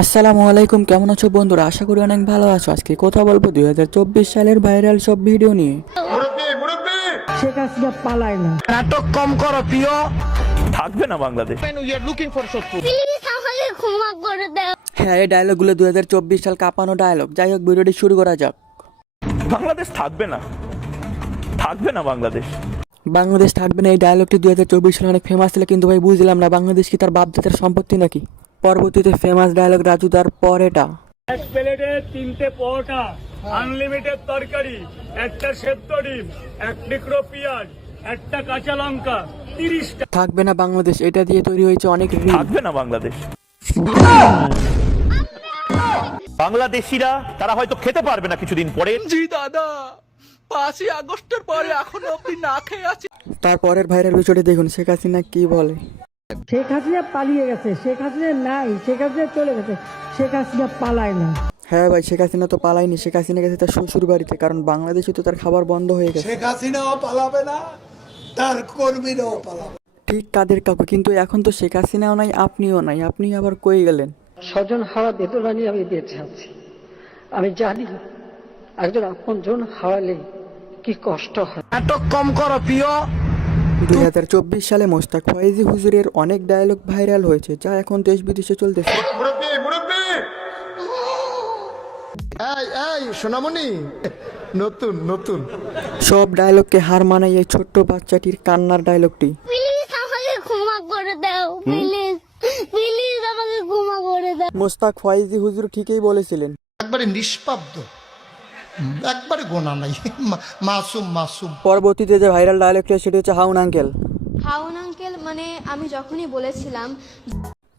আসসালামু আলাইকুম, কেমন আছো বন্ধুরা? আশা করি অনেক ভালো আছো। আজকে কথা বলবো 2024 সালের ভাইরাল সব ভিডিও নিয়ে। শেখ হাসিনা পালায় না। নাটক কম করো প্রিয়। থাকবে না বাংলাদেশ। প্লিজ আমাকে ক্ষমা করে দাও। হ্যাঁ, এই ডায়লগগুলো 2024 সাল কাঁপানো ডায়লগ। যাই হোক, ভিডিওটি শুরু করা যাক। বাংলাদেশ থাকবে না, থাকবে না বাংলাদেশ। বাংলাদেশ থাকবে না, এই ডায়লগটি 2024 সালে অনেক ফেমাস ছিল, কিন্তু ভাই বুঝলাম না বাংলাদেশ কি তার বাপদাদার সম্পত্তি নাকি? পরবর্তীতে ফেমাস ডায়লগ রাজুদার পর এটা। এক প্লেটে 3টে পরোটা, আনলিমিটেড তরকারি, একটা সেদ্ধ ডিম, এক টুকরো পেঁয়াজ, একটা কাঁচা লঙ্কা, 30টা। থাকবে না বাংলাদেশ, এটা দিয়ে তৈরি হয়েছে অনেক রিল। থাকবে না বাংলাদেশ। বাংলাদেশিরা তারা হয়তো খেতে পারবে না কিছুদিন পরে। জি দাদা, 5ই আগস্টের পরে এখনো অব্দি না খেয়ে আছি। তারপরের ভাইরাল ভিডিওটি দেখুন, শেখ হাসিনা কি বলে। শেখ হাসিনা পালিয়ে গেছে, শেখ হাসিনা নাই, শেখ হাসিনা চলে গেছে, শেখ হাসিনা পালায় না। হ্যাঁ ভাই, শেখ হাসিনা তো পালায়নি, শেখ হাসিনা গেছে তার শ্বশুর বাড়িতে, কারণ বাংলাদেশে তো তার খাবার বন্ধ হয়ে গেছে। শেখ হাসিনাও পালাবে না, তার কর্মীরাও পালাবে। ঠিক কাদের কাকু, কিন্তু এখন তো শেখ হাসিনাও নাই, আপনিও নাই, আপনি আবার কই গেলেন? স্বজন হারা বেদনা নিয়ে আমি বেঁচে আছি। আমি জানি একজন আপনজন হারালে কি কষ্ট হয়। নাটক কম করো প্রিয়। 2024 সালে মোস্তাক ফয়েজি হুজুরের অনেক ডায়লগ ভাইরাল হয়েছে, যা এখন দেশ বিদেশে চলতেছে। এই সোনামণি, নতুন নতুন সব ডায়লগকে হার মানায় এই ছোট্ট বাচ্চাটির কান্নার ডায়লগটি। প্লিজ আমাকে ক্ষমা করে দাও। প্লিজ প্লিজ আমাকে ক্ষমা করে দাও। মোস্তাক ফয়েজি হুজুর ঠিকই বলেছিলেন। একবারে নিষ্পাব্দ, একবারে গোনা নাই, মাসুম মাসুম। পরবর্তীতে যে ভাইরাল ডায়লগটি সেটি হচ্ছে হাউন আঙ্কেল। হাউন আঙ্কেল মানে আমি যখনই বলেছিলাম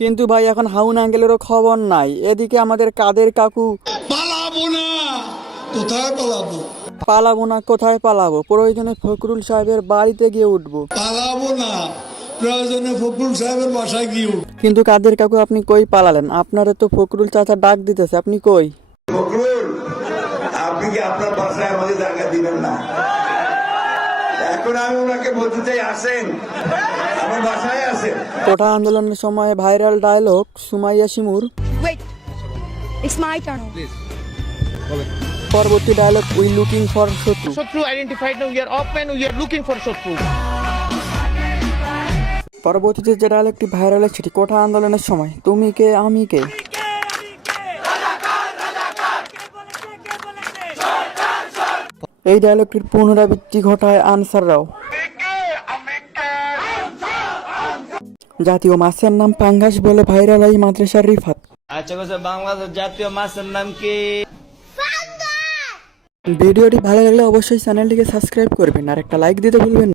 কিন্তু ভাই এখন হাউন আঙ্কেলেরও খবর নাই। এদিকে আমাদের কাদের কাকু পালাবো না, কোথায় পালাবো? পালাবো না, কোথায় পালাবো? প্রয়োজনে ফখরুল সাহেবের বাড়িতে গিয়ে উঠবো। পালাবো না, প্রয়োজনে ফখরুল সাহেবের বাসায় গিয়ে। কিন্তু কাদের কাকু, আপনি কই পালালেন? আপনারা তো ফখরুল চাচা ডাক দিতেছে, আপনি কই? ফখরুল, আপনি কি আপনার বাসায় আমাদের জায়গা দিবেন না? এখন আমি ওনাকে বলতে চাই, আসেন আমার বাসায় আসেন। কোঠা আন্দোলনের সময় ভাইরাল ডায়লগ সুমাইয়া শিমুর। পরবর্তী ডায়লগ উই লুকিং ফর শত্রু। শত্রু identified now, we are of man, we are looking for শত্রু। পরবর্তীতে যে ডায়লগটি ভাইরাল সেটি কোঠা আন্দোলনের সময়, তুমি কে আমি কে। এই ডায়লগটির পুনরাবৃত্তি ঘটায় আনসার রাও। জাতীয় মাছের নাম পাঙ্গাস বলে ভাইরাল এই মাদ্রাসার রিফাত। আচ্ছা বাংলাদেশ জাতীয় মাছের নাম কি? ভিডিওটি ভালো লাগলে অবশ্যই চ্যানেলটিকে সাবস্ক্রাইব করবেন আর একটা লাইক দিতে ভুলবেন না।